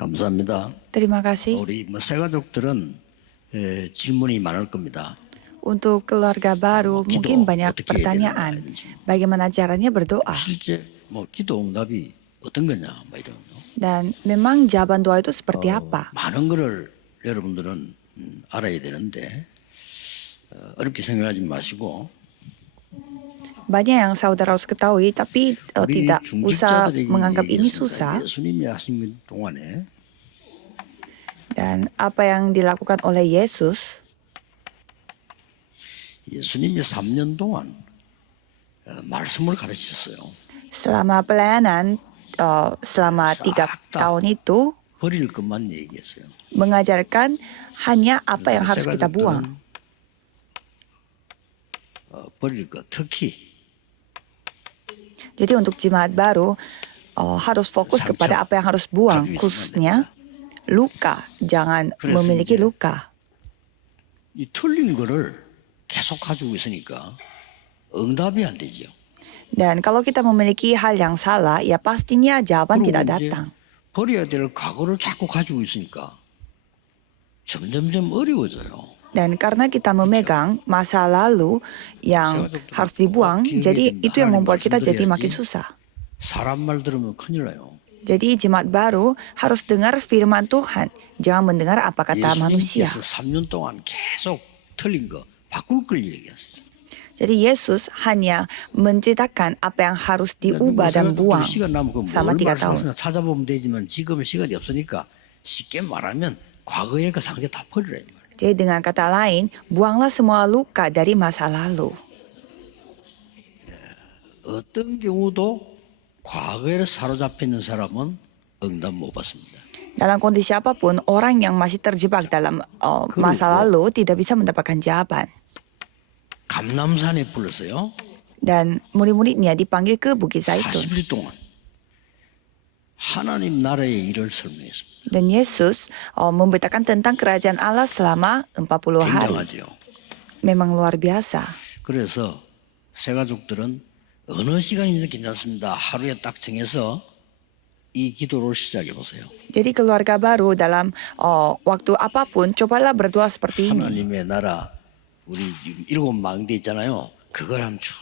감사합니다. Terima kasih. 우리 새가족들은 질문이 많을 겁니다. Untuk keluarga baru 기도 mungkin banyak 어떻게 해야 되나, pertanyaan. 이런 질문. Bagaimana caranya berdoa? 실제 기도 응답이 어떤 거냐, 이런 거. Dan memang jawaban doa itu seperti apa? 많은 거를 여러분들은 알아야 되는데 어렵게 생각하지 마시고 Banyak yang saudara harus ketahui, tapi 우리 tidak usah 중직자들에게 menganggap ini 얘기했습니다. susah. 예수님이 하신 동안에 Dan apa yang dilakukan oleh Yesus, 예수님이 3년 동안 말씀을 가르치셨어요. selama pelayanan, selama 3 tahun itu, 버릴 것만 얘기했어요. mengajarkan hanya apa yang harus kita buang. 버릴 것, 특히 Jadi untuk jemaat baru harus fokus kepada apa yang harus buang, khususnya luka. Jangan memiliki luka. 이 틀린 거를 계속 가지고 있으니까 응답이 안 되죠. Dan kalau kita memiliki hal yang salah, ya pastinya jawaban 그리고 tidak 이제 datang. 버려야 될 과거를 자꾸 가지고 있으니까 점점점 어려워져요. Dan karena kita memegang masa lalu yang harus dibuang, jadi itu yang membuat kita jadi makin susah. 사람 말 들으면 큰일 나요. Jadi jemaat baru harus dengar firman Tuhan. Jangan mendengar apa kata manusia. 예수님께서 3년 동안 계속 틀린 거 바꿀 걸 얘기했어요. Jadi Yesus hanya menceritakan apa yang harus diubah dan buang 시간 남고 selama 3 tahun. 찾아보면 되지만 지금은 시간이 없으니까 쉽게 말하면 과거의 그 상태 다 버리라 이 말이에요. Jadi dengan kata lain, buanglah semua luka dari masa lalu. 어떤 경우도 과거에 사로잡혀 있는 사람은 응답 못 받습니다. Dalam kondisi apapun, orang yang masih terjebak dalam masa lalu tidak bisa mendapatkan jawaban. 감람산에 불렀어요. Dan murid-muridnya dipanggil ke Bukit Zaitun. 40일 동안 하나님 나라의 일을 설명했습니다. Dan Yesus memberitakan tentang kerajaan Allah selama 40 hari. 굉장하죠. Memang luar biasa. 그래서 새가족들은 어느 시간이든 괜찮습니다. 하루에 딱 정해서 이 기도를 시작해 보세요. Jadi keluarga baru dalam waktu apapun, cobalah berdoa seperti ini. 하나님의 나라 우리 지금 7 망대 있잖아요. 그걸 한번 쭉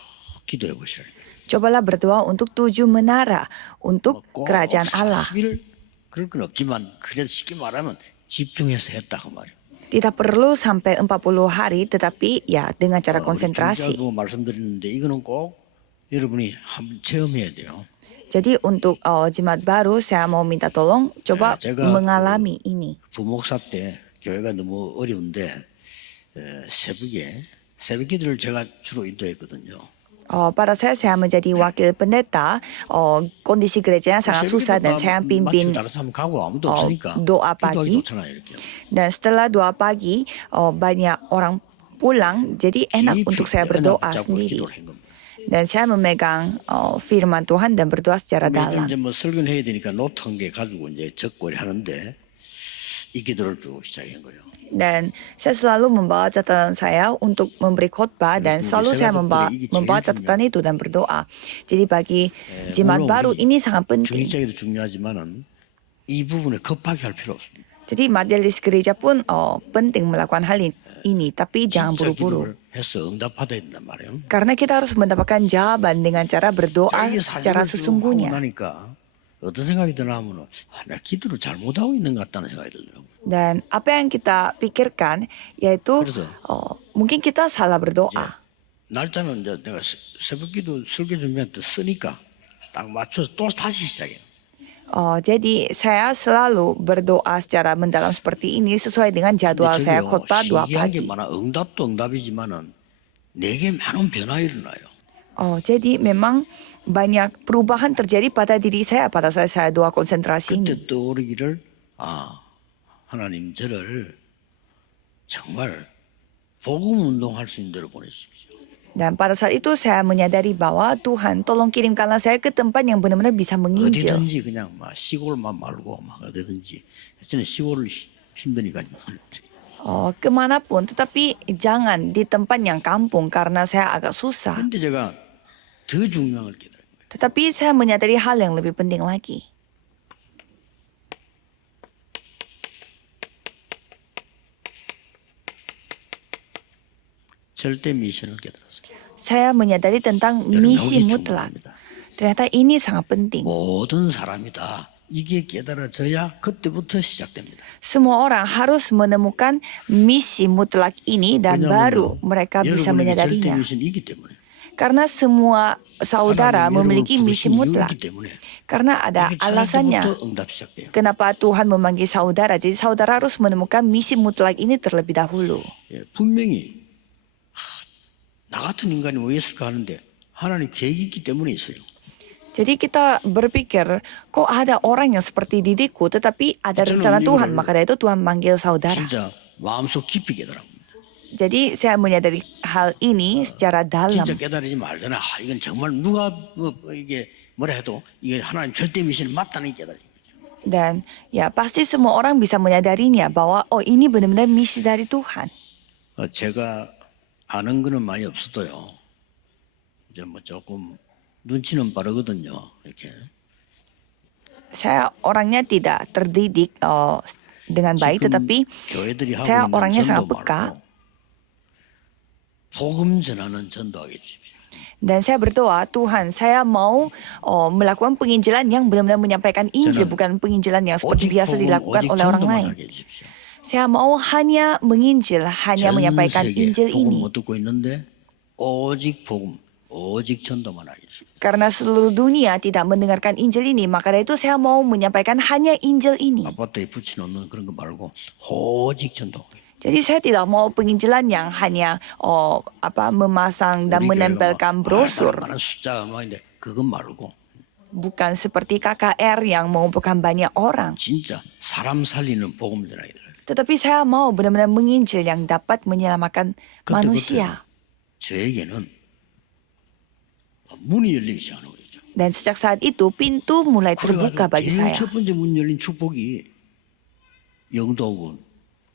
기도해 보시라. Cobalah berdoa untuk 7 menara, untuk kerajaan Allah. 40일 그럴 건 없지만 그래도 쉽게 말하면 집중해서 했다 그 말이에요. Tidak perlu sampai 40 hari, tetapi ya dengan cara konsentrasi. 중자도 말씀드렸는데 이거는 꼭 여러분이 한번 체험해야 돼요. Jadi untuk jemaat baru, saya mau minta tolong coba 제가 mengalami ini. 부목사 때 교회가 너무 어려운데 새벽 기도를 제가 주로 인도했거든요. Pada saya menjadi wakil pendeta, kondisi gerejanya sangat susah dan saya pimpin doa pagi. Dan setelah doa pagi, banyak orang pulang, jadi enak untuk saya berdoa sendiri. Dan saya memegang firman Tuhan dan berdoa secara dalam. 이제 설교를 해야 되니까 노트 한 개 가지고 이제 적고를 하는데 이 기도를 쭉 시작한 거예요. Dan saya selalu membawa catatan saya untuk memberi khotbah dan selalu saya membawa catatan itu dan berdoa. Jadi bagi jemaat baru ini sangat penting. 중직자에도 중요하지만은 이 부분에 급하게 할 필요 없습니다. Jadi majelis gereja pun penting melakukan hal ini, tapi jangan buru-buru. 해서 응답받아야 된단 말이에요. Karena kita harus mendapatkan jawaban dengan cara berdoa secara sesungguhnya. 나니까 어떤 생각이 드나 하면은 내가 기도를 잘못하고 있는 것 같다는 생각이 들더라고요. Dan apa yang kita pikirkan yaitu mungkin kita salah berdoa. 날짜는 이제 내가 새벽기도 설교 준비할 때 쓰니까 딱 맞춰서 또 다시 시작해요. Jadi saya selalu berdoa secara mendalam seperti ini sesuai dengan jadwal saya khotbah 2 pagi. 응답도 응답이지만은 내게 많은 변화 일어나요. Jadi memang banyak perubahan terjadi pada diri saya pada saat saya doa konsentrasi ini. 그때 떠오르기를 하나님 저를 정말 복음 운동할 수 있는 데로 보내주십시오. Dan pada saat itu saya menyadari bahwa Tuhan tolong kirimkanlah saya ke tempat yang benar-benar bisa menginjil. 어디든지 그냥 막 시골만 말고 막 어디든지. 저는 시골을 힘드니까. Kemanapun, tetapi jangan di tempat yang kampung karena saya agak susah. 근데 제가 더 중요한 걸 깨달은 거예요. Tetapi saya menyadari hal yang lebih penting lagi. 절대 미션을 깨달았어요. Saya menyadari tentang misi mutlak. Ternyata ini sangat penting. 모든 사람이 다 이게 깨달아져야 그때부터 시작됩니다. Semua orang harus menemukan misi mutlak ini dan baru mereka bisa 여러분에게 절대 menyadarinya. 미션이기 때문에. Karena semua saudara 하나님 memiliki 여러분을 misi 부르신 mutlak. 이유이기 때문에 Karena ada 이게 alasannya. 자기부터 응답 시작돼요. Kenapa Tuhan memanggil saudara? Jadi saudara harus menemukan misi mutlak ini terlebih dahulu. 예, 분명히 나 같은 인간이 왜 있을까 하는데 하나님 계획이 있기 때문에 있어요. Jadi kita berpikir, kok ada orang yang seperti diriku, tetapi ada rencana Tuhan. Maka dari itu Tuhan manggil saudara. 진짜 마음속 깊이 깨달아. Jadi saya menyadari hal ini secara dalam. 진짜 깨달으지 말잖아. 이건 정말 누가 이게 뭐라 해도 이게 하나님 절대 미션이 맞다는 게 깨달아요. Dan ya pasti semua orang bisa menyadarinya bahwa oh ini benar-benar misi dari Tuhan. 제가 아는 거는 많이 없어도요. 이제 뭐 조금 눈치는 빠르거든요. 이렇게. Saya orangnya tidak terdidik dengan baik, tetapi 교회들이 하고 saya 있는 orangnya 전도 sangat peka. 말고 복음 전하는 전도하게 해주십시오. Dan saya berdoa, Tuhan, saya mau melakukan penginjilan yang benar-benar menyampaikan Injil, bukan penginjilan yang seperti biasa dilakukan oleh orang lain. Saya mau hanya menginjil, hanya menyampaikan Injil ini. 복음 듣고 있는데 오직 복음, 오직 전도만 하겠습니다. Karena seluruh dunia tidak mendengarkan Injil ini, maka dari itu saya mau menyampaikan hanya Injil ini. 아파트에 붙여놓는 그런 거 말고 오직 전도. Jadi saya tidak mau penginjilan yang hanya memasang dan menempelkan brosur. 많은 숫자가 많은데 그건 말고. Bukan seperti KKR yang mengumpulkan banyak orang. 진짜 사람 살리는 복음 전하게 돼요. Tetapi saya mau benar-benar menginjil yang dapat menyelamatkan manusia. 저에게는 문이 열리기 시작하는 거죠. Dan sejak saat itu pintu mulai terbuka bagi saya. 첫 번째 문 열린 축복이 영도군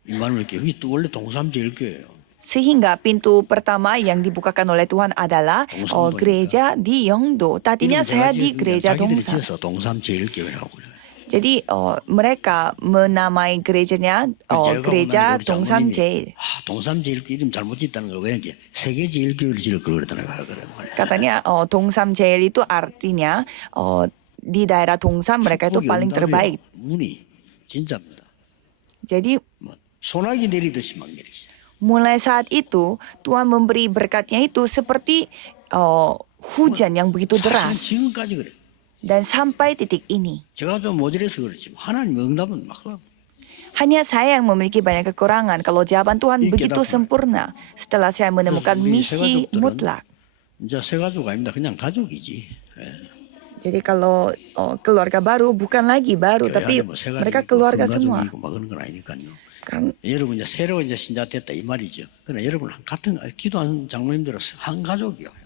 임마누엘 교회 여기 또 원래 동삼제일교회예요. Sehingga pintu pertama yang dibukakan oleh Tuhan adalah gereja di Yeongdo. Tadinya saya di gereja Dongsan. 동삼제일교회라고 그래요. Jadi mereka menamai gerejanya gereja Dongsan Jail. 동삼제일교회 이름 잘못 짓다는 걸 왜 이게 세계제일교회를 지을 걸 그랬다는 거야. Katanya Dongsan Jail itu artinya di daerah Dongsan mereka itu paling terbaik. 문이 진짜입니다. Jadi 소나기 내리듯이 막 내리시죠. mulai saat itu Tuhan memberi berkatnya itu seperti hujan yang begitu deras. 지금까지 그래. Dan sampai titik ini. 제가 좀 모자라서 그렇지만 하나님 응답은 막 Hanya saya yang memiliki banyak kekurangan kalau jawaban Tuhan begitu sempurna setelah saya menemukan misi mutlak. 이제 새 가족 아닙니다. 그냥 가족이지. Jadi kalau keluarga baru bukan lagi baru tapi mereka keluarga semua. 여러분 이제 새로 이제 신자 됐다 이 말이죠. 그러나 여러분 같은 기도하는 장로님들은 한 가족이요.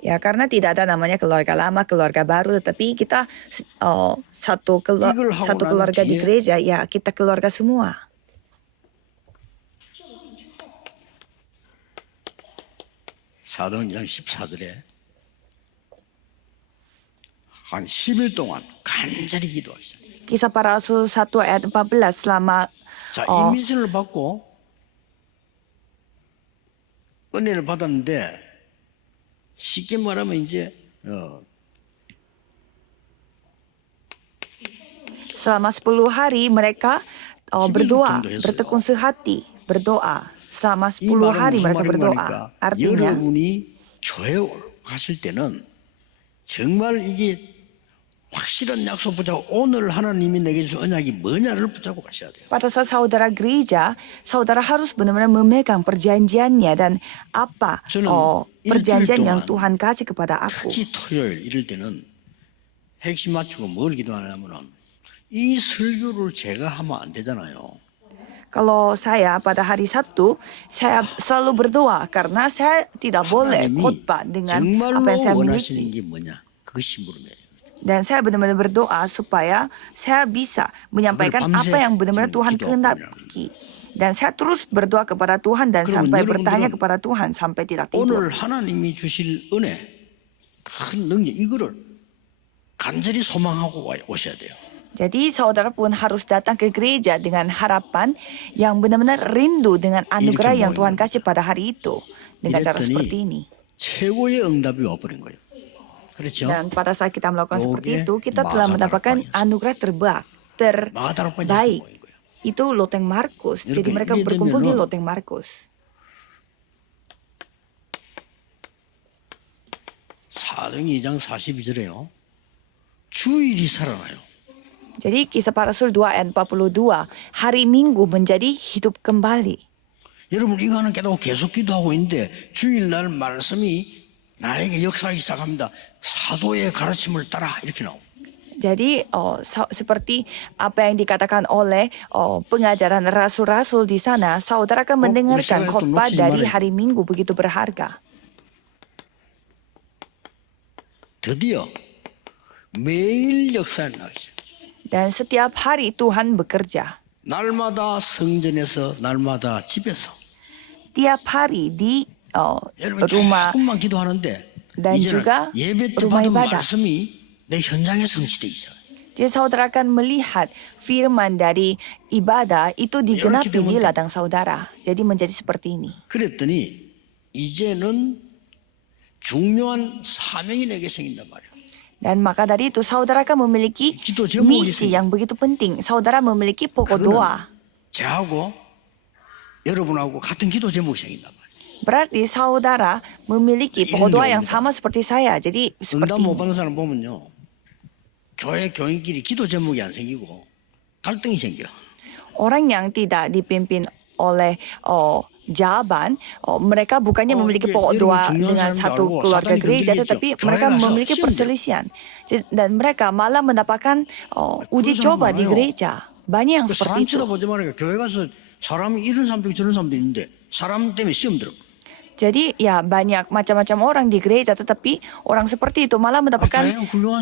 Ya karena tidak ada namanya keluarga lama, keluarga baru, tetapi kita satu keluarga di gereja, ya kita keluarga semua. 사도행전 14절에 한 10일 동안 간절히 기도하시죠. Kisah Para Rasul 1 ayat 14 selama 자, 이 미션을 받고 은혜를 받았는데 쉽게 말하면 이제 selama 10 hari mereka berdoa, bertekun sehati, berdoa. Selama 10 hari mereka berdoa. Artinya 여러분이 교회 가실 때는 정말 이게 확실한 약속 붙잡고 오늘 하나님이 내게 주신 언약이 뭐냐를 붙잡고 가셔야 돼요. pada saat saudara gereja, saudara harus benar-benar memegang perjanjiannya dan apa perjanjian yang Tuhan kasih kepada aku. 특히 토요일 이럴 때는 핵심 맞추고 뭘 기도하냐면은 이 설교를 제가 하면 안 되잖아요. Kalau saya pada hari Sabtu, saya selalu berdoa karena saya tidak boleh khotbah dengan apa yang saya miliki. 게 뭐냐? 그것이 물음이에요. Dan saya benar-benar berdoa supaya saya bisa menyampaikan apa yang benar-benar Tuhan kehendaki. Dan saya terus berdoa kepada Tuhan dan sampai bertanya kepada Tuhan sampai tidak tidur. 오늘 하나님이 주실 은혜, 큰 능력 이거를 간절히 소망하고 오셔야 돼요. Jadi saudara pun harus datang ke gereja dengan harapan yang benar-benar rindu dengan anugerah yang Tuhan kasih pada hari itu. Dengan cara seperti ini. 최고의 응답이 와버린 거예요. 그렇죠? Dan pada saat kita melakukan seperti itu, kita telah mendapatkan anugerah terbaik. Itu loteng Markus. Jadi mereka berkumpul di loteng Markus. 사도행 2장 42절에요. 주일이 살아나요. Jadi kisah para rasul 2 ayat 42, hari Minggu menjadi hidup kembali. 여러분 이거 하나 깨닫고 계속 기도하고 있는데 주일날 말씀이 나에게 역사하기 시작합니다. 사도의 가르침을 따라 이렇게 나옵니다. Jadi seperti apa yang dikatakan oleh pengajaran rasul-rasul di sana, saudara akan mendengarkan khotbah dari hari Minggu begitu berharga. 드디어 매일 역사에 나가시죠. Dan setiap hari Tuhan bekerja. 날마다 성전에서 날마다 집에서. Tiap hari di 여러분 rumah 조금만 기도하는데 dan juga 예배 때 rumah 받은 ibadah. 말씀이 내 현장에 성취되기 시작해요. Jadi saudara akan melihat firman dari ibadah itu digenapi di ladang saudara. Jadi menjadi seperti ini. 그랬더니 이제는 중요한 사명이 내게 생긴단 말이에요. Dan maka dari itu saudara akan memiliki misi yang begitu penting. Saudara memiliki pokok doa. 저하고 여러분하고 같은 기도 제목이 생긴단 말이에요. Berarti saudara memiliki pokok doa yang sama seperti saya. Jadi seperti 응답 못 ini. 받는 사람 보면요. 교회 교인끼리 기도 제목이 안 생기고 갈등이 생겨. Orang yang tidak dipimpin oleh jawaban, mereka bukannya memiliki pokok doa dengan satu keluarga gereja, tetapi mereka memiliki perselisihan. Dan mereka malah mendapatkan uji coba di gereja. Banyak yang seperti itu. 보지 말아요. 교회 가서 사람이 이런 사람도 있고 저런 사람도 있는데 사람 때문에 시험 들어. Jadi ya banyak macam-macam orang di gereja, tetapi orang seperti itu malah mendapatkan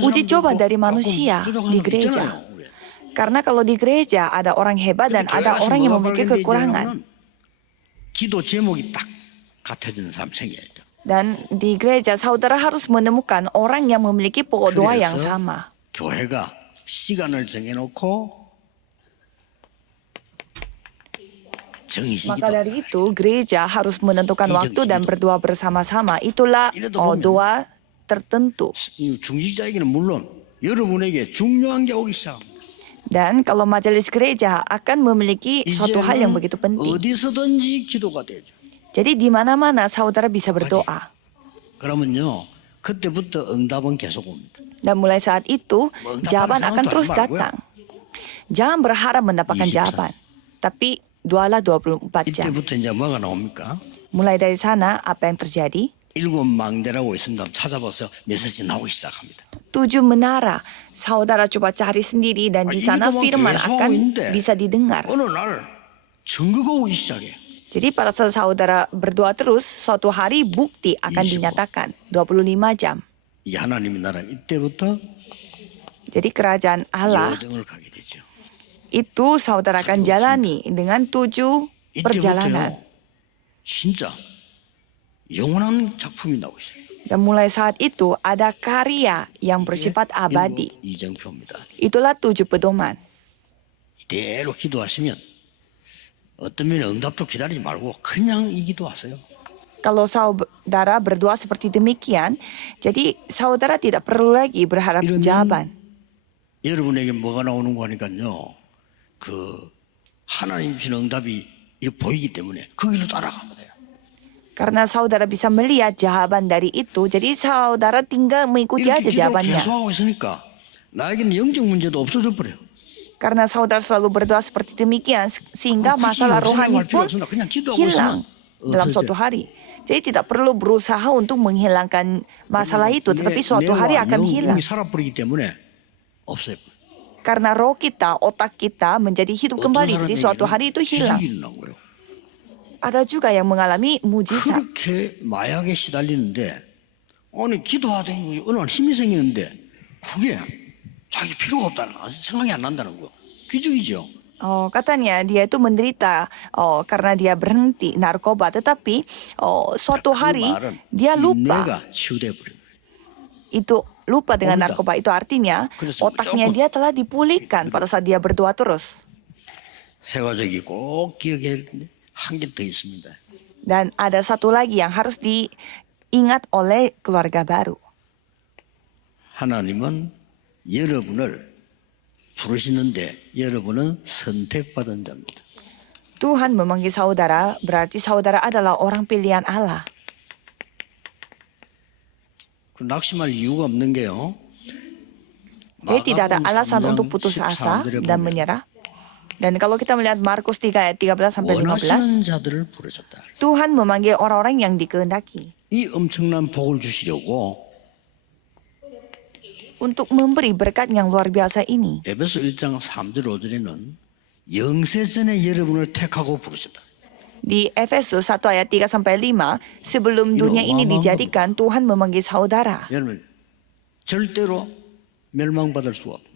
uji coba dari manusia di gereja. Karena kalau di gereja ada orang hebat dan ada orang yang memiliki kekurangan. 기도 제목이 딱 같아지는 사람 생겨야죠. Dan di gereja saudara harus menemukan orang yang memiliki pokok doa yang sama. 교회가 시간을 정해놓고 정의식이 Maka dari itu gereja harus menentukan waktu dan berdoa bersama-sama. Itulah doa tertentu. 중직자에게는 물론 여러분에게 중요한 게 오기 시작합니다. Dan kalau majelis gereja akan memiliki suatu hal yang begitu penting. 어디서든지 기도가 되죠. Jadi di mana-mana saudara bisa berdoa. 그러면요 그때부터 응답은 계속 옵니다. Dan mulai saat itu jawaban akan terus datang. Jangan berharap mendapatkan jawaban, tapi doalah 24 jam. 이때부터 이제 뭐가 나옵니까? Mulai dari sana apa yang terjadi? 7 망대라고 있습니다. 찾아봐서 메시지 나오기 시작합니다. 7 menara. Saudara coba cari sendiri dan di sana firman akan bisa didengar. 어느 날 증거가 오기 시작해. Jadi pada saat saudara berdoa terus, suatu hari bukti akan dinyatakan 25 jam. 이 하나님의 나라 이때부터 Jadi kerajaan Allah 여정을 가게 되죠. itu saudara akan jalani dengan 7 perjalanan. 이때부터요 진짜 영원한 작품이 나오기 시작해요. Dan mulai saat itu ada karya yang bersifat abadi. 이정표입니다. Itulah 7 pedoman. 이대로 기도하시면 어떤 면에 응답도 기다리지 말고 그냥 이 기도하세요. Kalau saudara berdoa seperti demikian, jadi saudara tidak perlu lagi berharap jawaban. 여러분에게 뭐가 나오는 거 하니까요. 그 하나님 주신 응답이 이렇게 보이기 때문에 그 길로 따라가면 돼요. Karena saudara bisa melihat jawaban dari itu, jadi saudara tinggal mengikuti aja jawabannya. 계속하고 있으니까 나에게는 영적 문제도 없어져 버려요. Karena saudara selalu berdoa seperti demikian, sehingga masalah rohani pun hilang dalam suatu hari. Jadi tidak perlu berusaha untuk menghilangkan masalah itu, tetapi suatu hari akan hilang. Karena roh kita, otak kita menjadi hidup kembali, jadi suatu hari itu hilang. Ada juga yang mengalami mujizat. 그렇게 마약에 시달리는데 아니 기도하더니 어느 날 힘이 생기는데 그게 자기 필요가 없다는 생각이 안 난다는 거예요. 기적이죠. Katanya dia itu menderita karena dia berhenti narkoba, tetapi suatu hari dia lupa itu lupa dengan 모른다. narkoba itu artinya 그래서 otaknya 무조건 dia telah dipulihkan pada saat dia berdoa terus. 세가족이 꼭 기억해야 되는데 한 개 더 있습니다. Dan ada satu lagi yang harus diingat oleh keluarga baru. 하나님은 여러분을 부르시는데 여러분은 선택받은 자입니다. Tuhan memanggil saudara, berarti saudara adalah orang pilihan Allah. 그 낙심할 이유가 없는 게요. Jadi tidak ada 마가복음 alasan 3장 untuk putus asa 13절에 dan 보면 menyerah. Dan kalau kita melihat Markus 3 ayat 13 sampai 15, 원하시는 자들을 부르셨다. Tuhan memanggil orang-orang yang dikehendaki 이 엄청난 복을 주시려고 untuk memberi berkat yang luar biasa ini. 에베소 1장 3절 5절에는 영세전에 여러분을 택하고 부르셨다. Di Efesus 1 ayat 3 sampai 5, sebelum dunia ini dijadikan, Tuhan memanggil saudara. 여러분 절대로 멸망받을 수가 없다.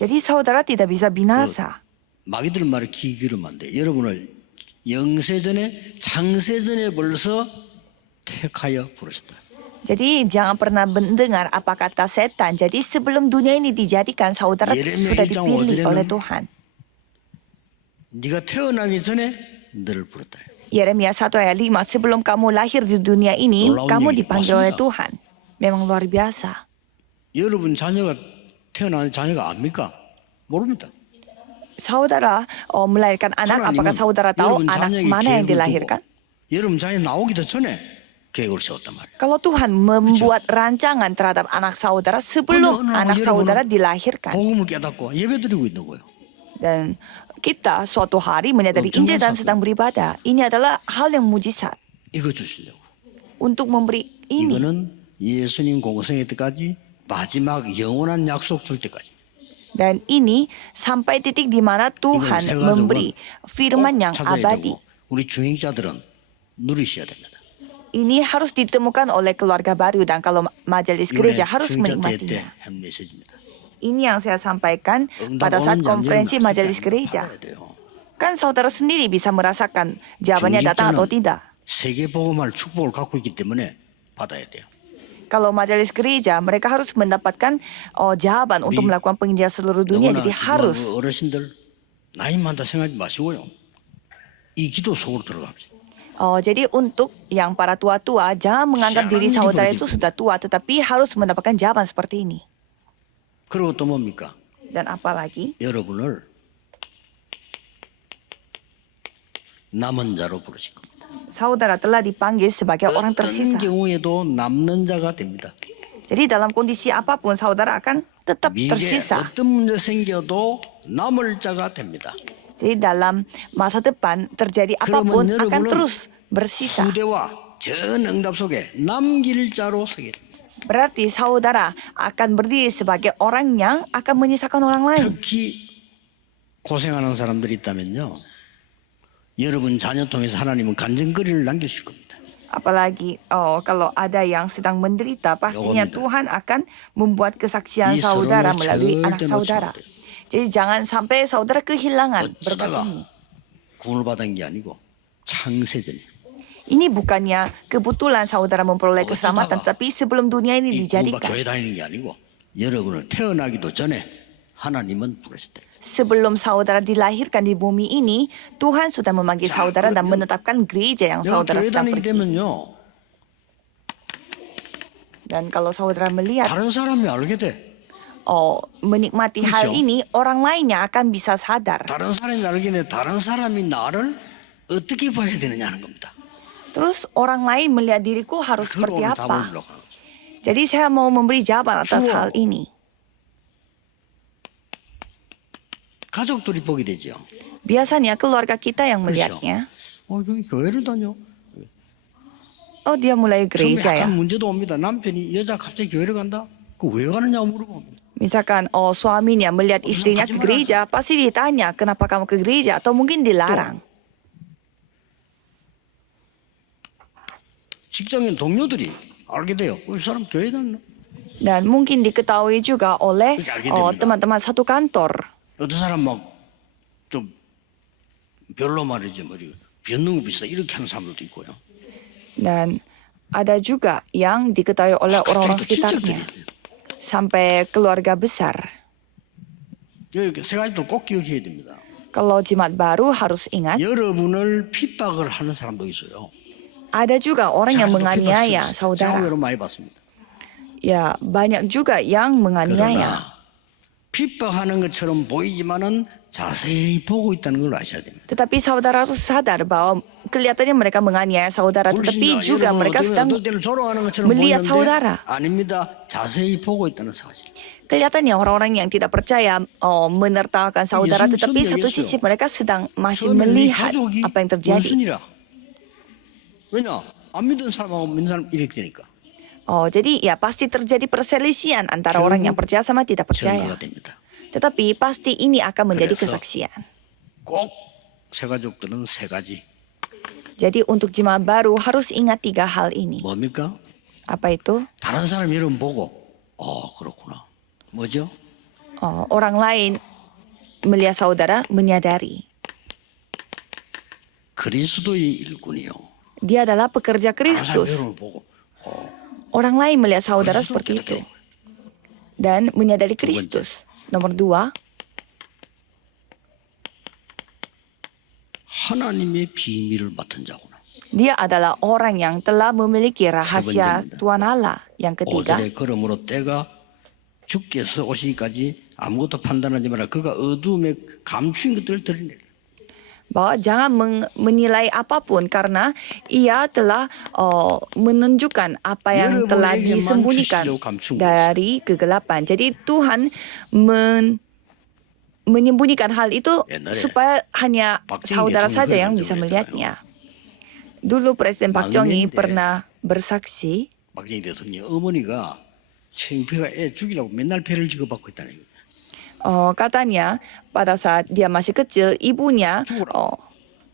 Jadi saudara tidak bisa binasa. 마귀들 말에 귀 기울이면 안 돼. 여러분을 영세전에 창세전에 벌써 택하여 부르셨다. Jadi jangan pernah mendengar apa kata setan. Jadi sebelum dunia ini dijadikan, saudara Yeremia sudah 1장 dipilih 5절에는 oleh Tuhan. 네가 태어나기 전에 너를 부르다. Yeremia 1 ayat 5, sebelum kamu lahir di dunia ini, 놀라운 kamu 얘기. dipanggil oleh 맞습니다. Tuhan. Memang luar biasa. 여러분 자녀가 태어나는 자녀가 압니까? 모릅니다. Saudara melahirkan anak, apakah saudara tahu 여러분 anak 자녀에게 mana yang 계획을 dilahirkan? 두고 여러분 자녀 나오기도 전에 계획을 세웠단 말이에요. Kalau Tuhan membuat rancangan terhadap anak saudara sebelum 근데 anak saudara 여러분은 dilahirkan. 복음을 깨닫고 예배드리고 있는 거예요. Dan kita suatu hari menyadari Injil dan sedang beribadah. Ini adalah hal yang mujizat 이거 주시려고. untuk memberi ini. 이거는 예수님 공생애 때까지 마지막 영원한 약속 줄 때까지. Dan ini sampai titik di mana Tuhan 이건 memberi firman 꼭 yang 찾아야 abadi. 되고 우리 중행자들은 누리셔야 됩니다. Ini harus ditemukan oleh keluarga baru dan kalau majelis gereja harus 중행자 대회 때 menikmatinya. 햄 메시지입니다. Ini yang saya sampaikan pada saat konferensi majelis gereja. Kan saudara sendiri bisa merasakan jawabannya datang atau tidak. 세계 복음할 축복을 갖고 있기 때문에 받아야 돼요. Kalau majelis gereja, mereka harus mendapatkan jawaban untuk melakukan penginjilan seluruh dunia. Jadi harus. 어르신들 나이 많다 생각하지 마시고요. 이 기도 속으로 들어갑시다. Jadi untuk yang para tua-tua, jangan menganggap diri saudara itu sudah tua, tetapi harus mendapatkan jawaban seperti ini. 그리고 또 뭡니까? Dan apalagi, 여러분을 남은 자로 부르신 겁니다. saudara telah dipanggil sebagai orang 어떤 tersisa. 경우에도 남는 자가 됩니다. Jadi dalam kondisi apapun, saudara akan tetap 미래 tersisa. 어떤 문제 생겨도 남을 자가 됩니다. Jadi dalam masa depan terjadi apapun 그러면 akan 여러분은 terus bersisa. 후대와 전 응답 속에 남길 자로 서게 됩니다. Berarti saudara akan berdiri sebagai orang yang akan menyisakan orang lain. 특히 고생하는 사람들이 있다면요. 여러분 자녀 통해서 하나님은 간증거리를 남기실 겁니다. Apalagi kalau ada yang sedang menderita, pastinya 요겁니다. Tuhan akan membuat kesaksian 이 saudara 서론을 melalui anak 절대 saudara. 놓치면 안 돼요. Jadi jangan sampai saudara kehilangan berkat 어쩌다가 ini. 구원을 받은 게 아니고 창세전이에요. Ini bukannya kebetulan saudara memperoleh keselamatan, 어쩌다가 tapi sebelum dunia ini 이 구원받 dijadikan. 교회 다니는 게 아니고 여러분을 태어나기도 전에 하나님은 부르셨다. Sebelum saudara dilahirkan di bumi ini, Tuhan sudah memanggil 자, saudara dan 그러면 menetapkan gereja yang 내가 saudara 교회 sedang 다니게 pergi. 되면요. Dan kalau saudara melihat, 다른 사람이 알게 돼. menikmati hal 그렇죠. ini, orang lainnya akan bisa sadar. 다른 사람이 알게 돼. 다른 사람이 나를 어떻게 봐야 되느냐 하는 겁니다. Terus orang lain melihat diriku harus 그걸 seperti 오늘 apa. 답을 주려고 하는 거죠. Jadi saya mau memberi jawaban atas 주어. hal ini. 가족들이 보게 되죠. Biasanya keluarga kita yang 그렇죠. melihatnya. 저기 교회를 다녀. Oh, dia mulai 처음에 gereja ya. 약간 문제도 옵니다. 남편이 여자 갑자기 교회를 간다? 그 왜 가느냐고 물어봅니다. Misalkan suaminya melihat istrinya ke gereja, pasti ditanya kenapa kamu ke gereja atau mungkin dilarang. 직장인 동료들이 알게 돼요. 이 사람 교회 다니나? Dan mungkin diketahui juga oleh 그렇게 알게 됩니다. teman-teman satu kantor. 어떤 사람 막 좀 별로 말이지 머리 변는 거 비슷하다 이렇게 하는 사람들도 있고요. Dan ada juga yang diketahui oleh 갑자기 orang-orang 또 sekitarnya. 친척들이 sampai keluarga besar. 이렇게 세 가지도 꼭 기억해야 됩니다. Kalau jemaat baru harus ingat, 여러분을 핍박을 하는 사람도 있어요. ada juga orang yang menganiaya 제가 saudara. 여러 많이 봤습니다. Ya, banyak juga yang menganiaya. 그러나 핍박하는 것처럼 보이지만은 자세히 보고 있다는 걸 아셔야 됩니다. Tetapi saudara harus sadar bahwa kelihatannya mereka menganiaya saudara, tetapi juga mereka sedang 어떤 때는 조롱하는 것처럼 melihat 보이는데 saudara. 아닙니다. 자세히 보고 있다는 사실. Kelihatannya orang-orang yang tidak percaya menertawakan saudara, Yesus tetapi contoh satu Yesus. sisi mereka sedang masih 처음에 네 melihat 가족이 apa yang terjadi. 원수니라. 왜냐? 안 믿은 사람하고 믿는 사람 이렇게 되니까. Jadi ya pasti terjadi perselisihan antara orang yang percaya sama tidak percaya. 증거가 됩니다. Tetapi pasti ini akan menjadi 그래서 kesaksian. 꼭 새가족들은 세 가지. Jadi untuk jemaat baru harus ingat 3 hal ini. 뭡니까? Apa itu? 다른 사람 이름 보고 그렇구나. 뭐죠? Orang lain melihat saudara menyadari 그리스도의 일꾼이요. dia adalah pekerja 다른 사람 Kristus. 이름을 보고 Orang lain melihat saudara 그리스도 seperti itu 깨닫게. dan menyadari Kristus. Nomor 2, 하나님의 비밀을 맡은 자구나. dia adalah orang yang telah memiliki rahasia 번째입니다. Tuhan Allah. Yang ketiga, 5절에 그러므로 때가 주께서 오시기까지 아무것도 판단하지 마라. 그가 어두움에 감추인 것들을 드러내라. bahwa jangan menilai apapun karena ia telah menunjukkan apa yang telah disembunyikan dari kegelapan. Jadi Tuhan menyembunyikan hal itu supaya hanya saudara saja yang bisa melihatnya. Dulu Presiden Park Chung-hee pernah bersaksi, 박정희 대통령 어머니가 창피가 애 죽이려고 맨날 배를 지고받고 있다는 얘기죠. katanya pada saat dia masih kecil ibunya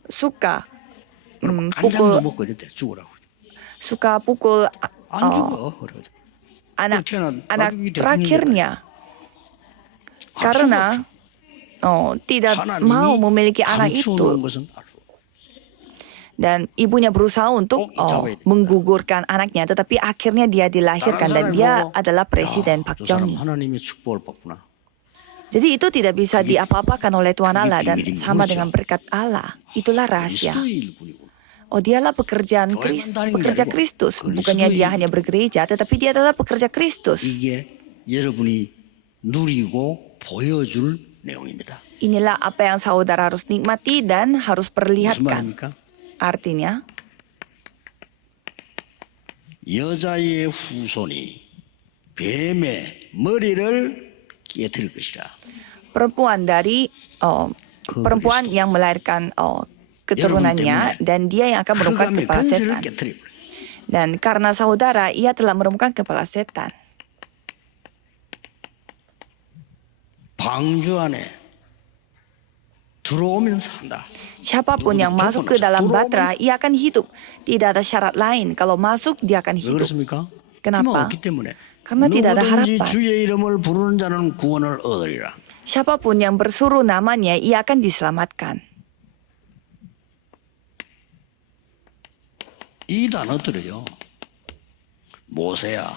suka 간장도 먹고 이랬대 죽으라고. pukul 안 죽어. 그러죠. anak 태어난 anak 마귀 terakhirnya karena tidak mau memiliki anak itu 감추어놓은 것은 알 수 없어. dan ibunya berusaha untuk menggugurkan anaknya, tetapi akhirnya dia dilahirkan dan dia adalah Presiden Park 저 사람 Chung-hee. 하나님의 축복을 받구나. Jadi itu tidak bisa diapa-apakan oleh Tuhan Allah dan sama dengan berkat Allah. Itulah rahasia. 그리스도의 일꾼이구나. Dialah pekerja Kristus. Bukannya dia hanya bergereja, tetapi dia adalah pekerja Kristus. 이게 여러분이 누리고 보여줄 내용입니다. Inilah apa yang saudara harus nikmati dan harus 무슨 perlihatkan. 말입니까? Artinya, 여자의 후손이 뱀의 머리를 깨뜨릴 것이라. perempuan yang melahirkan keturunannya dan dia yang akan meremukkan 흑암의 kepala 근세를 setan. 깨뜨리고. Dan karena saudara, ia telah meremukkan kepala setan. 방주 안에 들어오면 산다. Siapapun yang masuk ke dalam batra, ia akan hidup. Tidak ada syarat lain. Kalau masuk, dia akan 왜 hidup. 그렇습니까? Kenapa? 없기 때문에. Karena tidak ada 누구든지 harapan. 주의 이름을 부르는 자는 구원을 얻으리라. Siapapun yang bersuruh namanya, ia akan diselamatkan. 이 단어들을요. 모세야,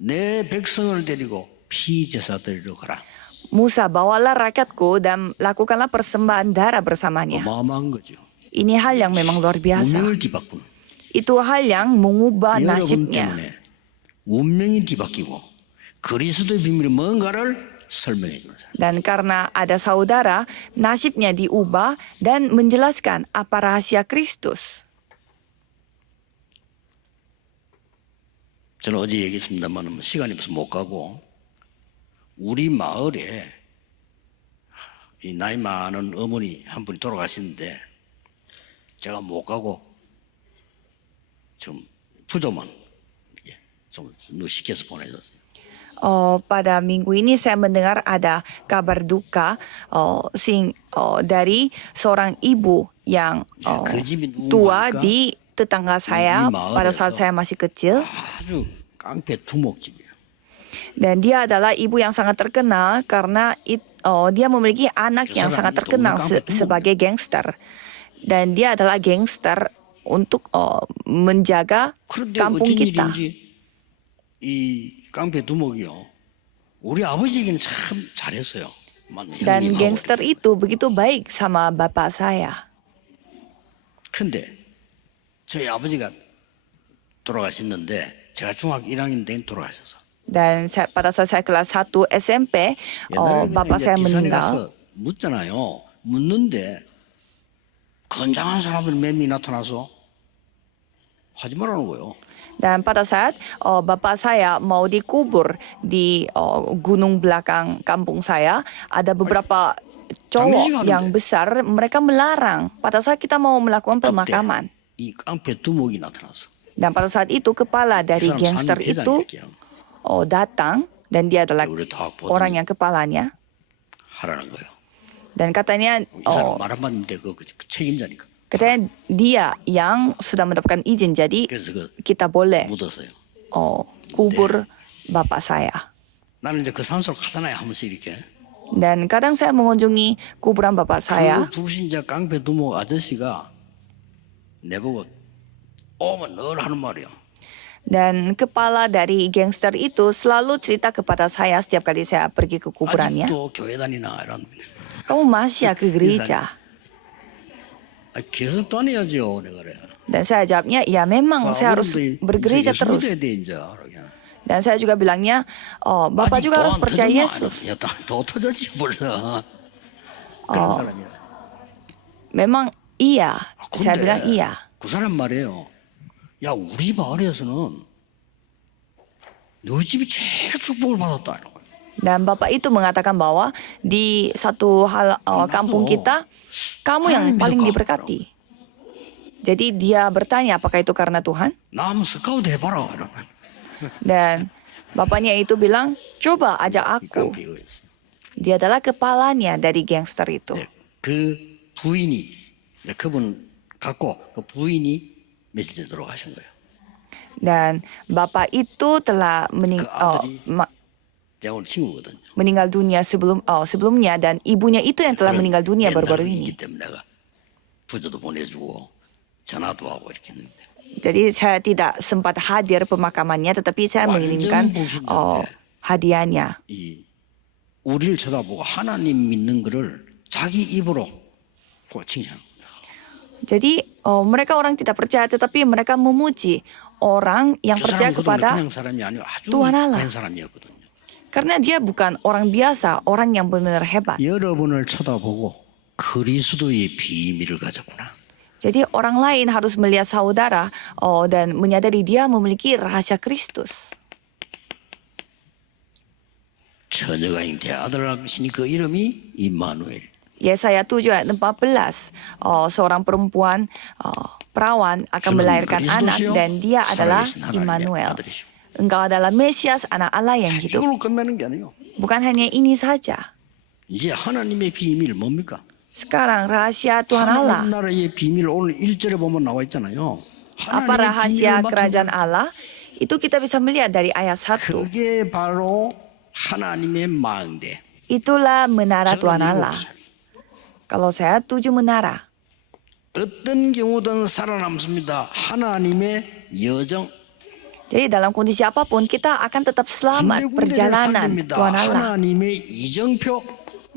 내 백성을 데리고 피제사 드리러 가라. Musa, bawalah rakyatku dan lakukanlah persembahan darah bersamanya. 어마어마한 거죠. Ini hal yang memang luar biasa. 운명을 뒤바꾸는. Itu hal yang mengubah 여러분 nasibnya. 때문에 운명이 뒤바뀌고 그리스도의 비밀이 뭔가를 설명해 주는 사람. Dan karena ada saudara, nasibnya diubah dan menjelaskan apa rahasia Kristus. 저는 어제 얘기했습니다만 시간이 없어서 못 가고 우리 마을에 이 나이 많은 어머니 한 분이 돌아가시는데 제가 못 가고 좀 부조만 좀 시켜서 보내줬어요. Pada minggu ini saya mendengar ada kabar duka dari seorang ibu yang tua di tetangga saya pada saat saya masih kecil. 아주 깡패 두목집이에요. Dan dia adalah ibu yang sangat terkenal karena dia memiliki anak yang sangat terkenal sebagai gangster. Dan dia adalah gangster untuk menjaga 그런데 kampung 어쩐 kita. 일인지 이 깡패 두목이요. 우리 아버지에게는 참 잘했어요. Dan 형님하고. gangster itu begitu baik sama bapak saya. 근데 저희 아버지가 돌아가셨는데 제가 중학교 1학년 때 돌아가셔서 Dan pada saat saya kelas 1 SMP, bapak saya 기산에 meninggal. 가서 묻잖아요. 묻는데 건장한 사람들 맴이 나타나서 하지 말라는 거예요. Dan pada saat bapak saya mau dikubur di gunung belakang kampung saya, ada beberapa cowok yang besar, mereka melarang pada saat kita mau melakukan pemakaman. 이 깡패 두목이 나타나서 Dan pada saat itu kepala dari 사람 gangster 산이 itu 회장이었게요. datang dan dia adalah 우리 다 orang 보더니 yang kepalanya. 하라는 거예요. Dan katanya 이 사람 말 한마디인데 그 책임자니까. katanya dia yang sudah mendapatkan izin, jadi 그래서 그 kita boleh 묻었어요. kubur bapak saya. 나는 이제 그 산소를 가잖아요 하면서 이렇게. Dan kadang saya mengunjungi kuburan bapak saya. 그 불신자 깡패 두목 아저씨가 내보고 오면 늘 하는 말이야. Dan kepala dari gangster itu selalu cerita kepada saya setiap kali saya pergi ke kuburannya. 아직도 교회 다니나 이런. Kamu masih ya ke gereja? 계속 다녀야죠 내가 그래. Dan saya jawabnya, ya memang saya harus bergereja terus. Dan saya juga bilangnya, Bapak juga harus percaya Yesus. 야, 더 터졌지 벌써. 그런 사람이야. Memang iya, saya bilang iya. 그 사람 말이에요. 야 우리 마을에서는 너 집이 제일 축복을 받았다. Dan Bapak itu mengatakan bahwa di satu kampung kita, kamu yang paling diberkati. Jadi dia bertanya apakah itu karena Tuhan? 나 한번 스카우트 해봐라. Dan bapaknya itu bilang, coba ajak aku. Dia adalah kepalanya dari gangster itu. 그 부인이 그분 갖고 그 부인이 며칠 전에 돌아가신 거예요. Dan bapak itu telah 제가 오늘 친구거든요. meninggal dunia sebelumnya, dan ibunya itu yang telah meninggal dunia baru-baru ini. 때문에 내가 부조도 보내주고 전화도 하고 이렇게 했는데. Jadi saya tidak sempat hadir pemakamannya, tetapi saya mengirimkan hadiahnya. 이 우리를 쳐다보고 하나님 믿는 거를 자기 입으로 칭찬. Jadi mereka orang tidak percaya, tetapi mereka memuji orang yang percaya kepada Tuhan Allah. Karena dia bukan orang biasa, orang yang benar-benar hebat. 여러분을 쳐다보고 그리스도의 비밀을 가졌구나. Jadi orang lain harus melihat saudara dan menyadari dia memiliki rahasia Kristus. 처녀가 잉태 아들을 낳으시니 그 이름이 임마누엘. Yesaya 7 ayat 14, seorang perempuan perawan akan melahirkan anak dan dia adalah Immanuel. Engkau adalah Mesias, anak Allah yang hidup. 이걸로 끝나는 게 아니에요. Bukan hanya ini saja. 이제 하나님의 비밀 뭡니까? Sekarang rahasia Tuhan Allah. 하나님 나라의 비밀 오늘 1절에 보면 나와 있잖아요. Apa rahasia kerajaan Allah? Itu kita bisa melihat dari ayat 1. 그게 바로 하나님의 망대. Itulah menara Tuhan Allah. Kalau saya 7 menara. 어떤 경우든 살아남습니다. 하나님의 여정. Jadi dalam kondisi apapun kita akan tetap selamat perjalanan Tuhan Allah. 하나님의 이정표.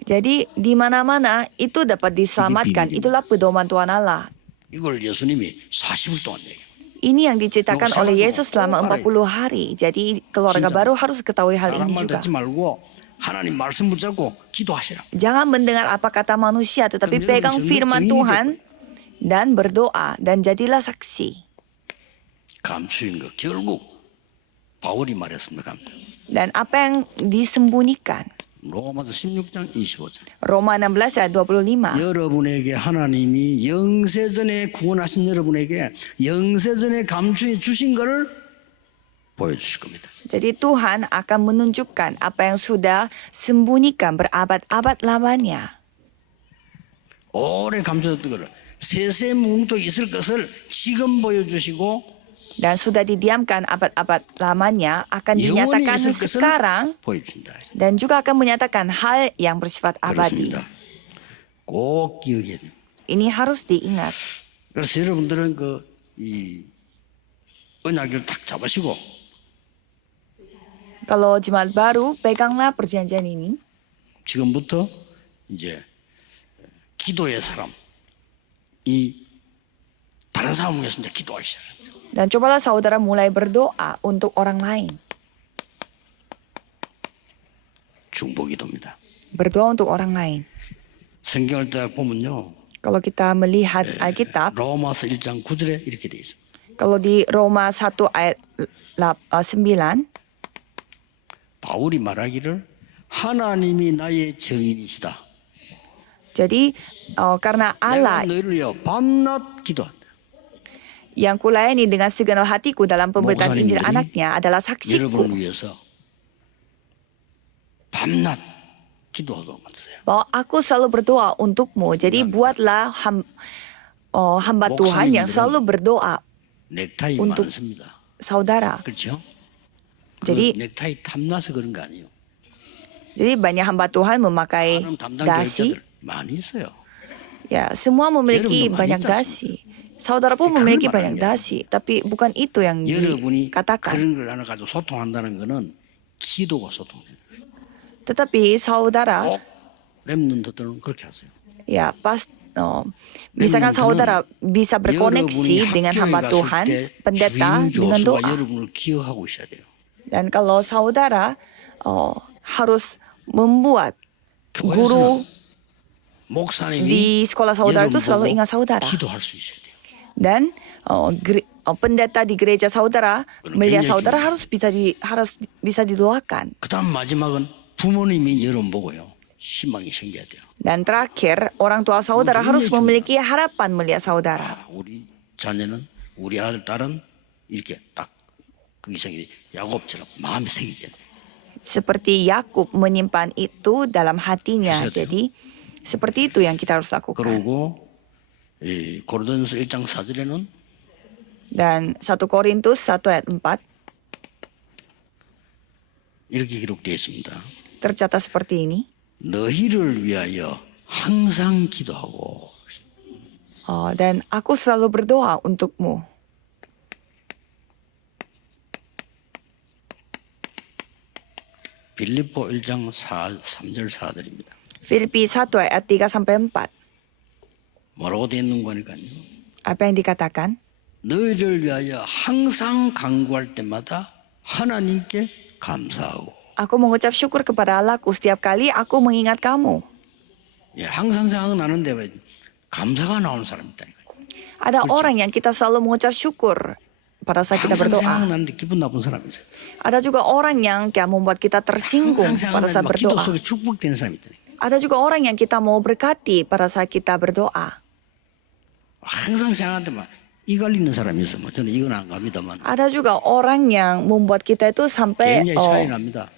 Jadi di mana-mana itu dapat diselamatkan. Itulah pedoman Tuhan Allah. 이걸 예수님이 40일 동안 얘기해요. Ini yang diceritakan oleh Yesus selama 40 hari. Jadi keluarga baru harus ketahui hal ini juga. 듣지 말고 하나님 말씀 붙잡고 기도하시라. Jangan mendengar apa kata manusia, tetapi pegang firman Tuhan dan berdoa dan jadilah saksi. 감추인 거 결국 바울이 말했습니다. Dan apa yang disembunyikan? 로마서 16장 25절. Roma 16 ayat 25. 여러분에게 하나님이 영세전에 구원하신 여러분에게 영세전에 감추해 주신 것을 보여주실 겁니다. Jadi Tuhan akan menunjukkan apa yang sudah sembunyikan berabad-abad lamanya. 오래 감춰졌던 것을 세세 뭉뚱 있을 것을 지금 보여주시고 Dan sudah didiamkan abad-abad lamanya akan dinyatakan sekarang dan juga akan menyatakan hal yang bersifat abadi. 꼭 기억해야 돼요. Ini harus diingat. 그래서 여러분들은 이 언약을 딱 잡으시고 Kalau jemaat baru, peganglah perjanjian ini. 지금부터 이제 기도의 사람, 이 다른 사람을 위해서 이제 기도하기 시작합니다. Dan cobalah saudara mulai berdoa untuk orang lain. 중보기도입니다. Berdoa untuk orang lain. 성경을 딱 보면요. Kalau kita melihat Alkitab, 로마서 1장 9절에 이렇게 돼 있습니다. kalau di Roma 1 ayat 9, 바울이 말하기를 하나님이 나의 증인이시다. jadi karena 내가 Allah 너희를 위하여 밤낮 기도한다. yang kulayani dengan segenap hatiku dalam pemberitaan Injil 목사님들이 anaknya adalah saksiku. 여러분을 위해서 밤낮 기도하도록 만드세요. Bahwa aku selalu berdoa untukmu. Jadi buatlah hamba Tuhan yang selalu berdoa 넥타이 untuk 많습니다. saudara. 그렇죠? Jadi 그 넥타이 탐나서 그런 거 아니에요. Jadi banyak hamba Tuhan memakai 많은 담당 dasi. 교육자들 많이 있어요. Ya, semua memiliki 여러분도 많이 banyak 있지 dasi. Saudara pun 그걸 memiliki 말하는 banyak 게 dasi, tapi bukan itu yang 여러분이 dikatakan. 그런 걸 하나 가지고 소통한다는 거는 기도가 소통돼요. Tetapi saudara, 꼭 렘넌트들은 그렇게 하세요. ya misalkan saudara bisa berkoneksi dengan hamba Tuhan, pendeta dengan doa. 여러분을 기억하고 있어야 돼요. Dan kalau saudara harus membuat guru 목사님이 di sekolah saudara itu selalu ingat saudara. 기도할 수 있어야 돼요. Dan pendeta di gereja saudara melihat 굉장히 saudara 중요해요. harus bisa didoakan. 그다음 마지막은 부모님이 여러분 보고요. 희망이 생겨야 돼요. Dan terakhir, orang tua saudara harus memiliki harapan melihat saudara. 우리 자녀는 우리 아들 딸은 이렇게 딱 그 이상이 야곱처럼 마음에 새기잖아요. Seperti Yakub menyimpan itu dalam hatinya. Bisa, Jadi seperti itu yang kita harus lakukan. 그리고 이 고린도전서 1장 4절에는 Dan 1 Korintus 1 ayat 4 이렇게 기록되어 있습니다. tercatat seperti ini. 너희를 위하여 항상 기도하고 Dan aku selalu berdoa untukmu. 빌립보 1장 3절 4절입니다. Filipi 1 ayat 3 sampai 4. 뭐라고 되어 있는 거니까요. Apa yang dikatakan? 너희를 위하여 항상 간구할 때마다 하나님께 감사하고. Aku mengucap syukur kepada Allahku setiap kali aku mengingat kamu. 예, 항상 생각나는데 왜 감사가 나오는 사람이 있다니까요. Ada orang yang kita selalu mengucap syukur pada saat kita 항상 berdoa. 생각나는데 기분 나쁜 사람이 있어요. Ada juga orang yang kayak membuat kita tersinggung 항상 pada saat 생각나는데 막 기도 berdoa. 속에 축복되는 사람이 있다니까요. Ada juga orang yang kita mau berkati pada saat kita berdoa. 항상 생각하는데 막 이갈리는 사람이 있어요. 뭐 저는 이건 안 갑니다만 Ada juga orang yang membuat kita itu sampai 굉장히 차이 납니다.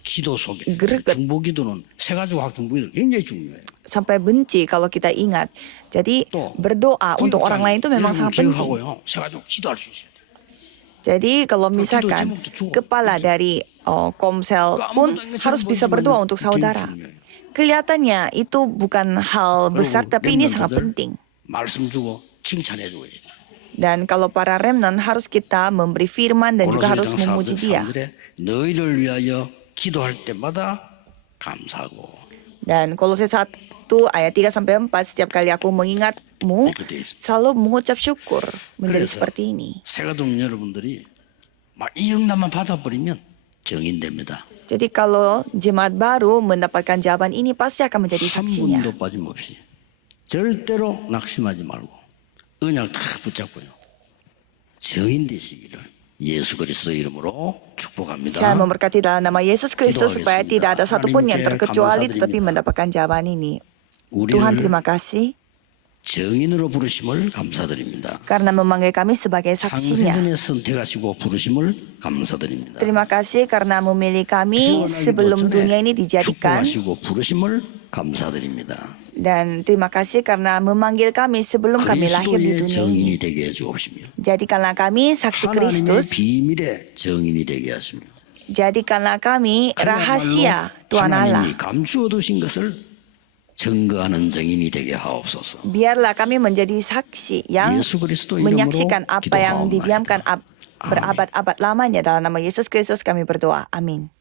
기도 속에 그릇- 중보기도는 세 가지고 학 중보기도 굉장히 중요해요. sampai benci kalau kita ingat. Jadi 또 berdoa untuk orang lain itu memang sangat penting. 기억하고요. 세 가지고 기도할 수 있어야 돼요. Jadi kalau misalkan kepala dari Komsel pun harus bisa berdoa untuk saudara. Kelihatannya itu bukan hal besar tapi ini sangat penting. 말씀 주고 칭찬해 주고 이래. Dan kalau para remnant harus kita memberi firman dan juga harus memuji dia. 너희를 위하여 기도할 때마다 감사하고. Dan Kolose 1 ayat 3 sampai 4 setiap kali aku mengingatmu selalu mengucap syukur menjadi 그래서 seperti ini. 새가동 여러분들이 막 이 응답만 받아버리면 정인됩니다. Jadi kalau jemaat baru mendapatkan jawaban ini pasti akan menjadi 한 saksinya. 분도 빠짐없이 절대로 낙심하지 말고 언약 다 붙잡고요. 정인 되시기를 예수 그리스도 이름으로 축복합니다. Saya memberkati dalam nama Yesus Kristus supaya Doa tidak ada Yesus. satupun yang 하나님께 terkecuali 감사드립니다. tetapi mendapatkan jawaban ini. 우리를 Tuhan terima kasih 정인으로 부르심을 감사드립니다. karena memanggil kami sebagai saksinya. 창세전에 선택하시고 부르심을 감사드립니다. Terima kasih karena memilih kami sebelum dunia ini dijadikan. 축복하시고 부르심을 감사드립니다. Dan terima kasih karena memanggil kami sebelum kami lahir di 그리스도의 dunia 정인이 ini. 되게 해주옵시며 Jadikanlah kami saksi 하나님의 Kristus. 비밀의 정인이 되게 하시며 Jadikanlah kami rahasia Tuhan Allah. 하나님이 감추어 두신 것을 증거하는 정인이 되게 하옵소서. Biarlah kami menjadi saksi yang 예수 그리스도 이름으로 menyaksikan apa yang 기도하옵나이다. didiamkan berabad-abad lamanya. Dalam nama Yesus Kristus kami berdoa. Amin.